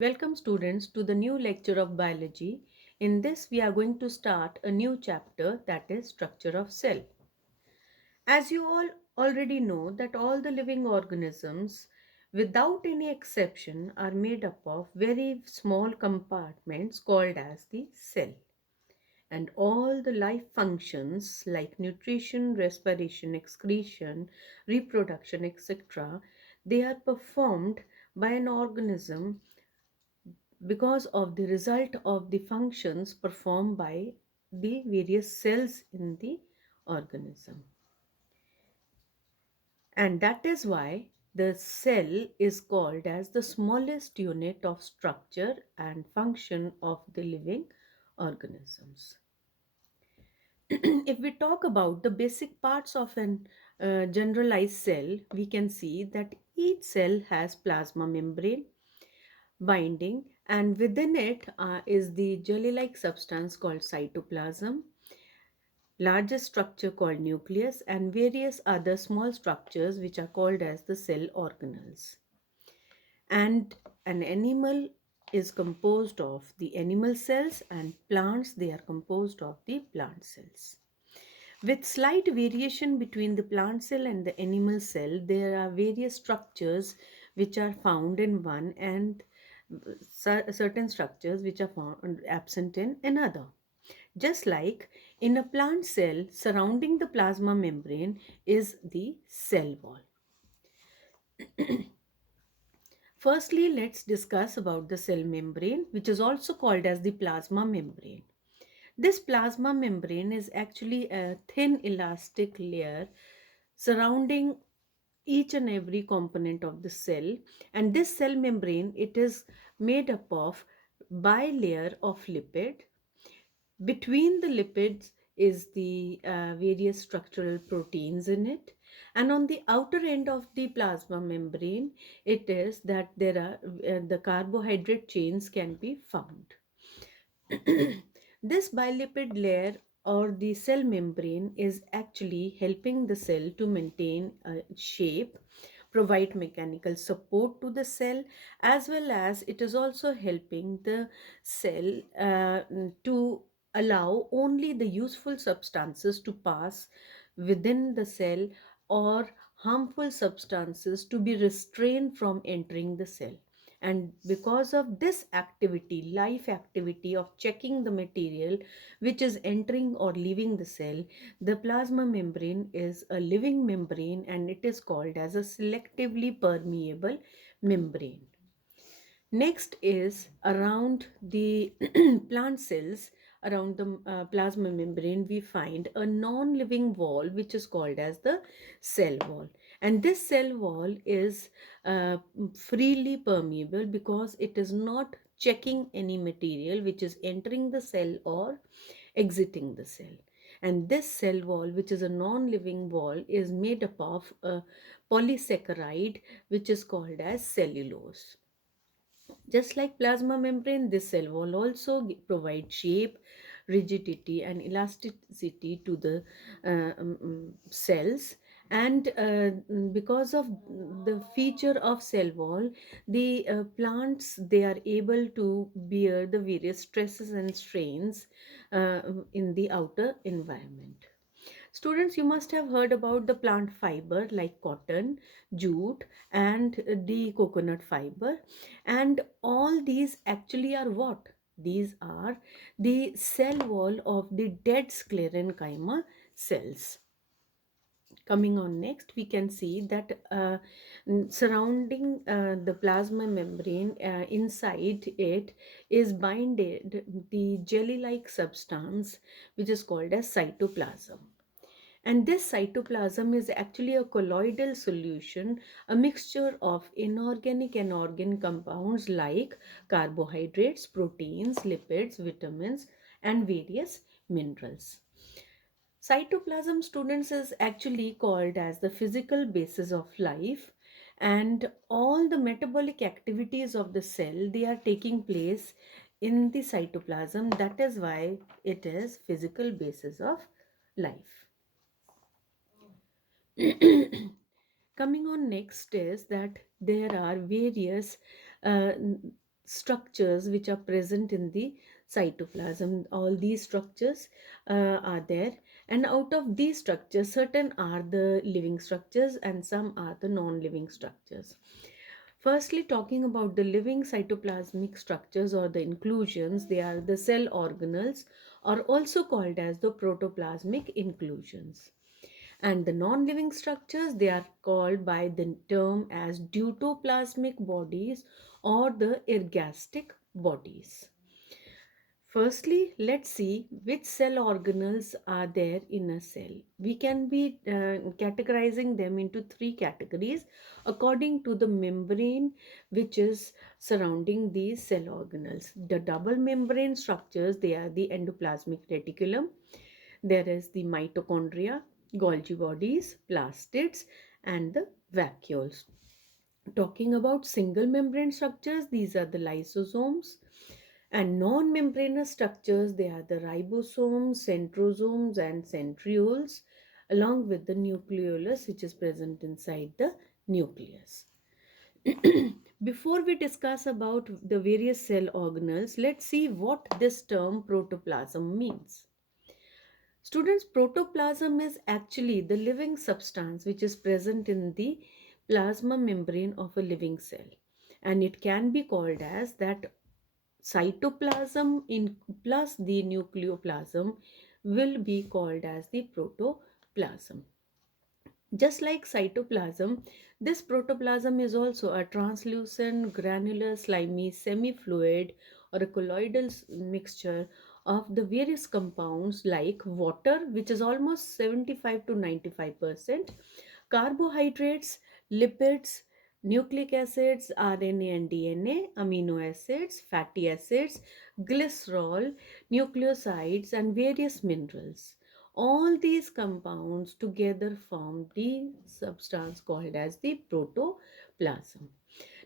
Welcome students to the new lecture of biology. In this we are going to start a new chapter, that is structure of cell. As you all already know that all the living organisms without any exception are made up of very small compartments called as the cell. And all the life functions like nutrition, respiration, excretion, reproduction, etc., they are performed by an organism because of the result of the functions performed by the various cells in the organism. And that is why the cell is called as the smallest unit of structure and function of the living organisms. If we talk about the basic parts of an generalized cell, we can see that each cell has plasma membrane, binding, and within it is the jelly-like substance called cytoplasm, largest structure called nucleus, and various other small structures which are called as the cell organelles. And an animal is composed of the animal cells, and plants, they are composed of the plant cells. With slight variation between the plant cell and the animal cell, there are various structures which are found in one and certain structures which are found absent in another. Just like in a plant cell, surrounding the plasma membrane is the cell wall. Firstly, let's discuss about the cell membrane, which is also called as the plasma membrane. This plasma membrane is actually a thin elastic layer surrounding each and every component of the cell, and this cell membrane, it is made up of bilayer of lipid. Between the lipids is the various structural proteins in it, and on the outer end of the plasma membrane it is that there are the carbohydrate chains can be found. This bilipid layer or the cell membrane is actually helping the cell to maintain a shape, provide mechanical support to the cell, as well as it is also helping the cell to allow only the useful substances to pass within the cell, or harmful substances to be restrained from entering the cell. And because of this activity, life activity of checking the material which is entering or leaving the cell, the plasma membrane is a living membrane and it is called as a selectively permeable membrane. Next is around the plant cells, around the plasma membrane, we find a non-living wall which is called as the cell wall. And this cell wall is freely permeable because it is not checking any material which is entering the cell or exiting the cell. And this cell wall, which is a non-living wall, is made up of a polysaccharide which is called as cellulose. Just like plasma membrane, this cell wall also provide shape, rigidity and elasticity to the cells. And because of the feature of cell wall, the plants, they are able to bear the various stresses and strains in the outer environment. Students, you must have heard about the plant fiber like cotton, jute, and the coconut fiber. And all these actually are what? These are the cell wall of the dead sclerenchyma cells. Coming on next, we can see that surrounding the plasma membrane, inside it is binded the jelly-like substance which is called as cytoplasm. And this cytoplasm is actually a colloidal solution, a mixture of inorganic and organic compounds like carbohydrates, proteins, lipids, vitamins, and various minerals. Cytoplasm, students, is actually called as the physical basis of life, and all the metabolic activities of the cell, they are taking place in the cytoplasm. That is why it is physical basis of life. Coming on next is that there are various uh, structures which are present in the cytoplasm. All these structures are there, and out of these structures, certain are the living structures and some are the non-living structures. Firstly, talking about the living cytoplasmic structures or the inclusions, they are the cell organelles, or also called as the protoplasmic inclusions. And the non-living structures, they are called by the term as deutoplasmic bodies or the ergastic bodies. Firstly, let's see which cell organelles are there in a cell. We can be categorizing them into three categories according to the membrane which is surrounding these cell organelles. The double membrane structures, they are the endoplasmic reticulum, there is the mitochondria, Golgi bodies, plastids, and the vacuoles. Talking about single membrane structures, these are the lysosomes, and non-membranous structures, they are the ribosomes, centrosomes, and centrioles, along with the nucleolus, which is present inside the nucleus. Before we discuss about the various cell organelles, let's see what this term protoplasm means. Students, protoplasm is actually the living substance which is present in the plasma membrane of a living cell, and it can be called as that cytoplasm in plus the nucleoplasm will be called as the protoplasm. Just like cytoplasm, this protoplasm is also a translucent, granular, slimy, semi-fluid or a colloidal mixture of the various compounds like water, which is almost 75 to 95%, carbohydrates, lipids, nucleic acids, RNA and DNA, amino acids, fatty acids, glycerol, nucleosides, and various minerals. All these compounds together form the substance called as the protoplasm.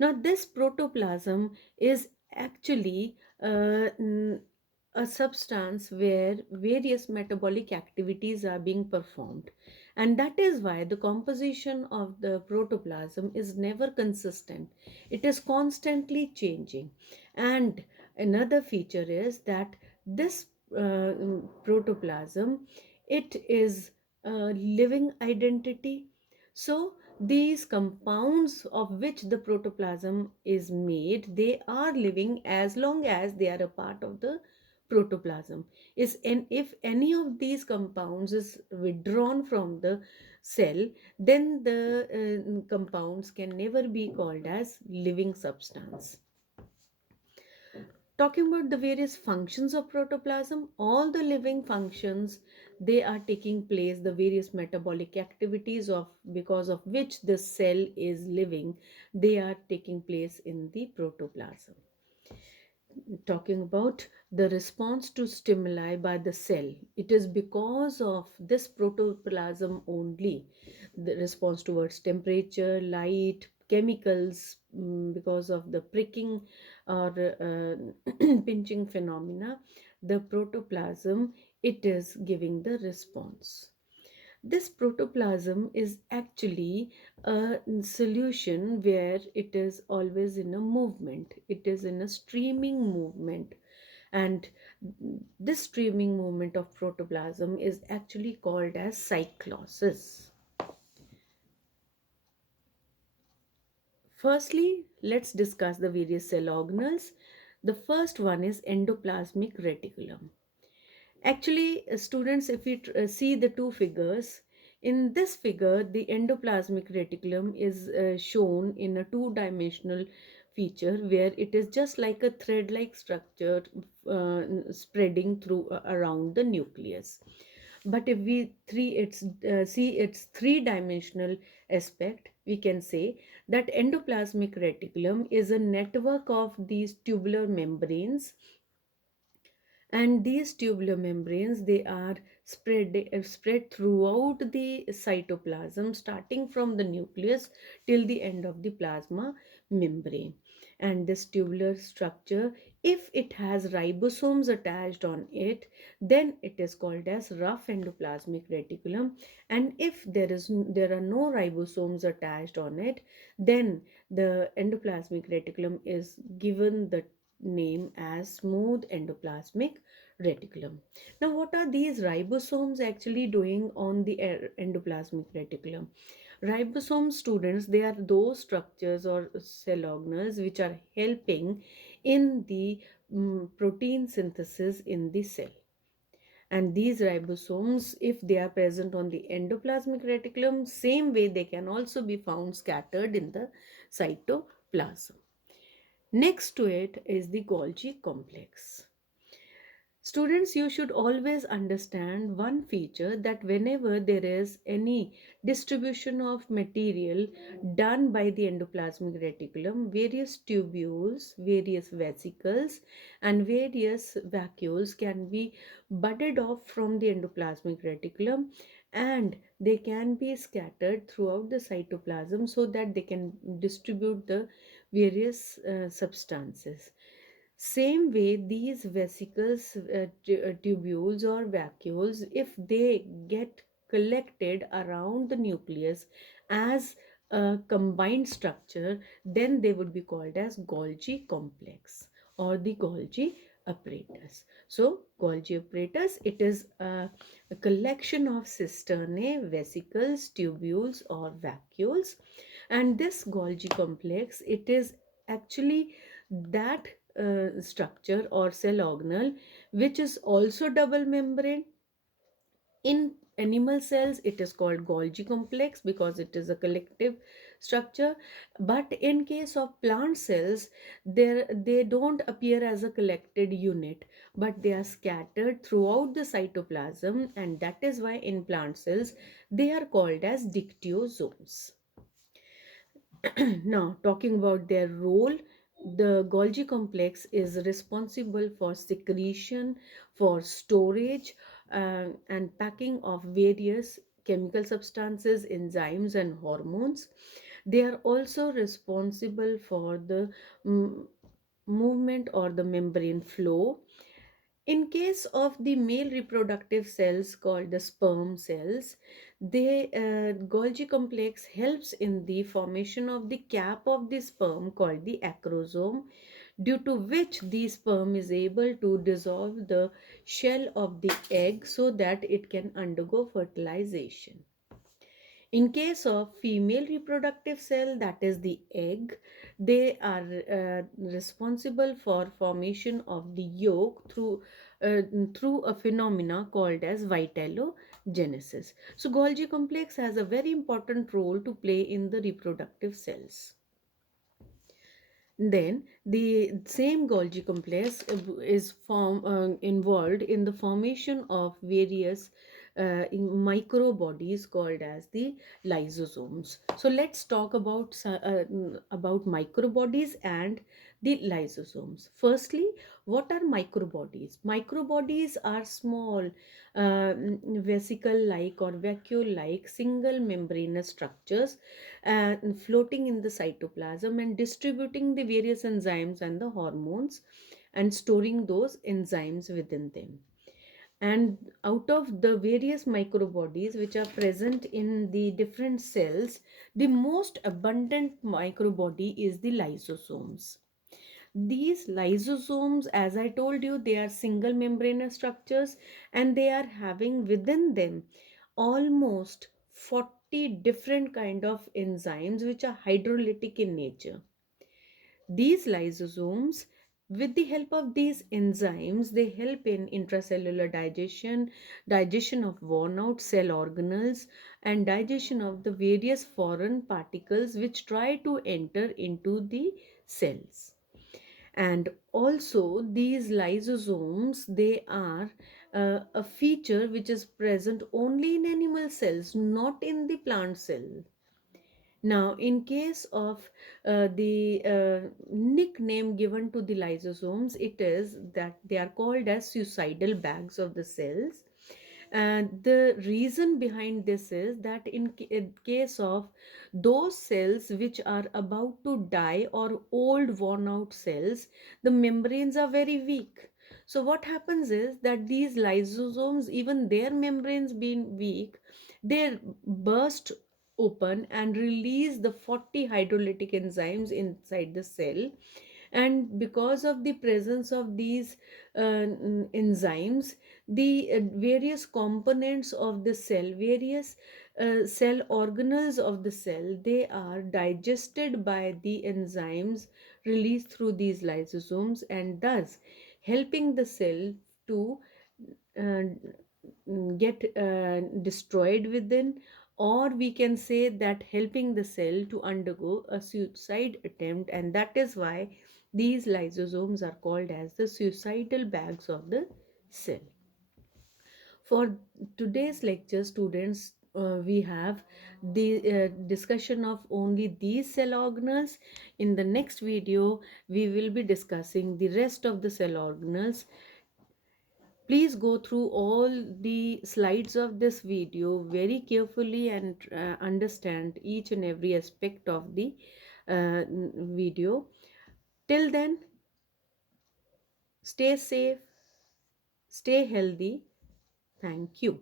Now, this protoplasm is actually a substance where various metabolic activities are being performed, and that is why the composition of the protoplasm is never consistent. It is constantly changing. And another feature is that this protoplasm, it is a living identity. So these compounds of which the protoplasm is made, they are living as long as they are a part of the protoplasm. Is and if any of these compounds is withdrawn from the cell, then the compounds can never be called as living substance. Talking about the various functions of protoplasm, all the living functions, they are taking place, the various metabolic activities of because of which the cell is living, they are taking place in the protoplasm. Talking about the response to stimuli by the cell, it is because of this protoplasm only, the response towards temperature, light, chemicals, because of the pricking or pinching phenomena, the protoplasm, it is giving the response. This protoplasm is actually a solution where it is always in a movement, it is in a streaming movement, and this streaming movement of protoplasm is actually called as cyclosis. Firstly, let's discuss the various cell organelles. The first one is endoplasmic reticulum. Actually, students, if we see the two figures, in this figure, the endoplasmic reticulum is shown in a two-dimensional feature where it is just like a thread-like structure spreading through around the nucleus. But if we see its three-dimensional aspect, we can say that endoplasmic reticulum is a network of these tubular membranes, and these tubular membranes, they are spread throughout the cytoplasm, starting from the nucleus till the end of the plasma membrane. And this tubular structure, if it has ribosomes attached on it, then it is called as rough endoplasmic reticulum. And if there are no ribosomes attached on it, then the endoplasmic reticulum is given the name as smooth endoplasmic reticulum. Now, what are these ribosomes actually doing on the endoplasmic reticulum? Ribosome, students, they are those structures or cell organelles which are helping in the protein synthesis in the cell. And these ribosomes, if they are present on the endoplasmic reticulum, same way they can also be found scattered in the cytoplasm. Next to it is the Golgi complex. Students, you should always understand one feature, that whenever there is any distribution of material done by the endoplasmic reticulum, various tubules, various vesicles, and various vacuoles can be budded off from the endoplasmic reticulum, and they can be scattered throughout the cytoplasm so that they can distribute the various substances. Same way, these vesicles, tubules or vacuoles, if they get collected around the nucleus as a combined structure, then they would be called as Golgi complex or the Golgi apparatus. So, Golgi apparatus, it is a collection of cisternae, vesicles, tubules or vacuoles. And this Golgi complex, it is actually that structure or cell organelle which is also double membrane. In animal cells it is called Golgi complex because it is a collective structure, but in case of plant cells, they don't appear as a collected unit, but they are scattered throughout the cytoplasm, and that is why in plant cells they are called as dictyosomes. Now, talking about their role, the Golgi complex is responsible for secretion, for storage, and packing of various chemical substances, enzymes, and hormones. They are also responsible for the mm, movement or the membrane flow. In case of the male reproductive cells called the sperm cells, the Golgi complex helps in the formation of the cap of the sperm called the acrosome, due to which the sperm is able to dissolve the shell of the egg so that it can undergo fertilization. In case of female reproductive cell, that is the egg, they are responsible for formation of the yolk through a phenomena called as vitellogenesis. So Golgi complex has a very important role to play in the reproductive cells. Then the same Golgi complex is involved in the formation of various micro bodies called as the lysosomes. So let's talk about micro bodies and the lysosomes. Firstly, what are micro bodies? Micro bodies are small vesicle like or vacuole like single membranous structures floating in the cytoplasm and distributing the various enzymes and the hormones and storing those enzymes within them. And out of the various microbodies which are present in the different cells, the most abundant microbody is the lysosomes. These lysosomes, as I told you, they are single membranous structures, and they are having within them almost 40 different kind of enzymes which are hydrolytic in nature. These lysosomes, with the help of these enzymes, they help in intracellular digestion, digestion of worn out cell organelles, and digestion of the various foreign particles which try to enter into the cells. And also these lysosomes, they are a feature which is present only in animal cells, not in the plant cell. Now, in case of the nickname given to the lysosomes, it is that they are called as suicidal bags of the cells. And the reason behind this is that in case of those cells which are about to die, or old worn out cells, the membranes are very weak. So what happens is that these lysosomes, even their membranes being weak, they burst open and release the 40 hydrolytic enzymes inside the cell. And because of the presence of these enzymes, the various components of the cell, various cell organelles of the cell, they are digested by the enzymes released through these lysosomes, and thus helping the cell to uh, get destroyed within, or we can say that helping the cell to undergo a suicide attempt. And that is why these lysosomes are called as the suicidal bags of the cell. For today's lecture, students, we have the discussion of only these cell organelles. In the next video, we will be discussing the rest of the cell organelles. Please go through all the slides of this video very carefully and understand each and every aspect of the video. Till then, stay safe, stay healthy. Thank you.